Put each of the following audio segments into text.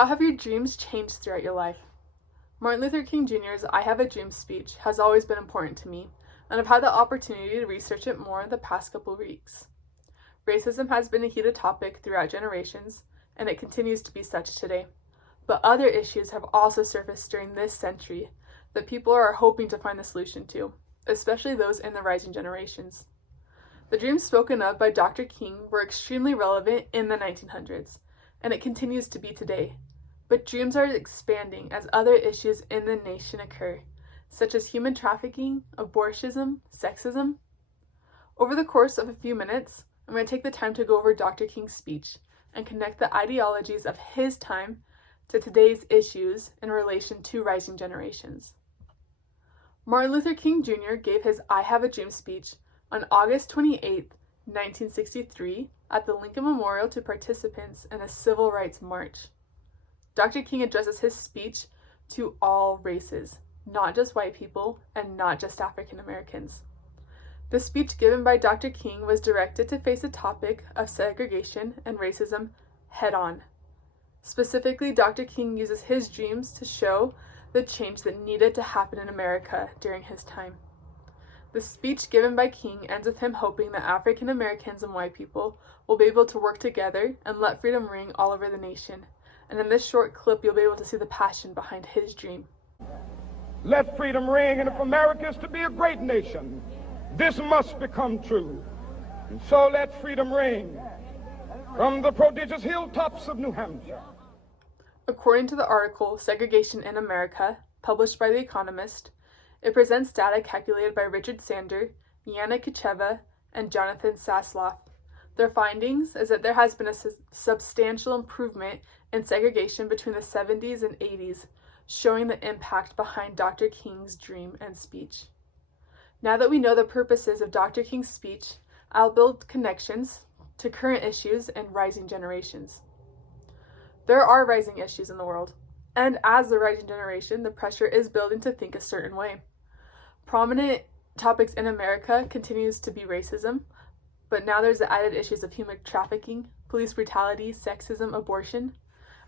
How have your dreams changed throughout your life? Martin Luther King Jr.'s I Have a Dream speech has always been important to me, and I've had the opportunity to research it more the past couple weeks. Racism has been a heated topic throughout generations, and it continues to be such today. But other issues have also surfaced during this century that people are hoping to find the solution to, especially those in the rising generations. The dreams spoken of by Dr. King were extremely relevant in the 1900s, and it continues to be today. But dreams are expanding as other issues in the nation occur, such as human trafficking, abortion, sexism. Over the course of a few minutes, I'm going to take the time to go over Dr. King's speech and connect the ideologies of his time to today's issues in relation to rising generations. Martin Luther King Jr. gave his I Have a Dream speech on August 28, 1963, at the Lincoln Memorial to participants in a civil rights march. Dr. King addresses his speech to all races, not just white people and not just African Americans. The speech given by Dr. King was directed to face the topic of segregation and racism head on. Specifically, Dr. King uses his dreams to show the change that needed to happen in America during his time. The speech given by King ends with him hoping that African Americans and white people will be able to work together and let freedom ring all over the nation. And in this short clip, you'll be able to see the passion behind his dream. Let freedom ring, and if America is to be a great nation, this must become true. And so let freedom ring from the prodigious hilltops of New Hampshire. According to the article Segregation in America, published by The Economist, it presents data calculated by Richard Sander, Yana Kucheva, and Jonathan Sasloff. Their findings is that there has been a substantial improvement in segregation between the 70s and 80s, showing the impact behind Dr. King's dream and speech. Now that we know the purposes of Dr. King's speech, I'll build connections to current issues and rising generations. There are rising issues in the world, and as the rising generation, the pressure is building to think a certain way. Prominent topics in America continues to be racism, but now there's the added issues of human trafficking, police brutality, sexism, abortion.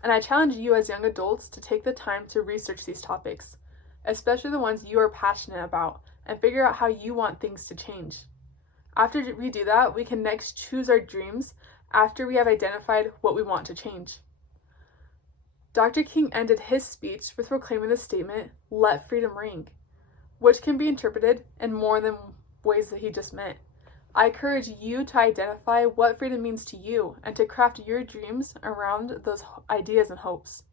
And I challenge you as young adults to take the time to research these topics, especially the ones you are passionate about, and figure out how you want things to change. After we do that, we can next choose our dreams after we have identified what we want to change. Dr. King ended his speech with proclaiming the statement, "Let freedom ring," which can be interpreted in more than ways that he just meant. I encourage you to identify what freedom means to you and to craft your dreams around those ideas and hopes.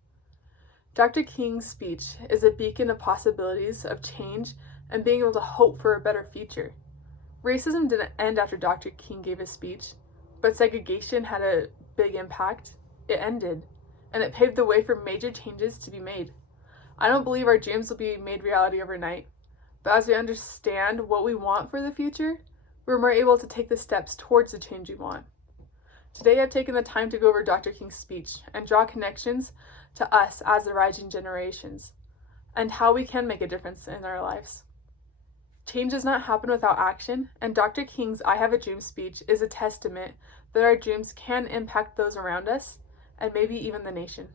Dr. King's speech is a beacon of possibilities of change and being able to hope for a better future. Racism didn't end after Dr. King gave his speech, but segregation had a big impact. It ended, and it paved the way for major changes to be made. I don't believe our dreams will be made reality overnight, but as we understand what we want for the future, we're more able to take the steps towards the change we want. Today, I've taken the time to go over Dr. King's speech and draw connections to us as the rising generations and how we can make a difference in our lives. Change does not happen without action, and Dr. King's I Have a Dream speech is a testament that our dreams can impact those around us and maybe even the nation.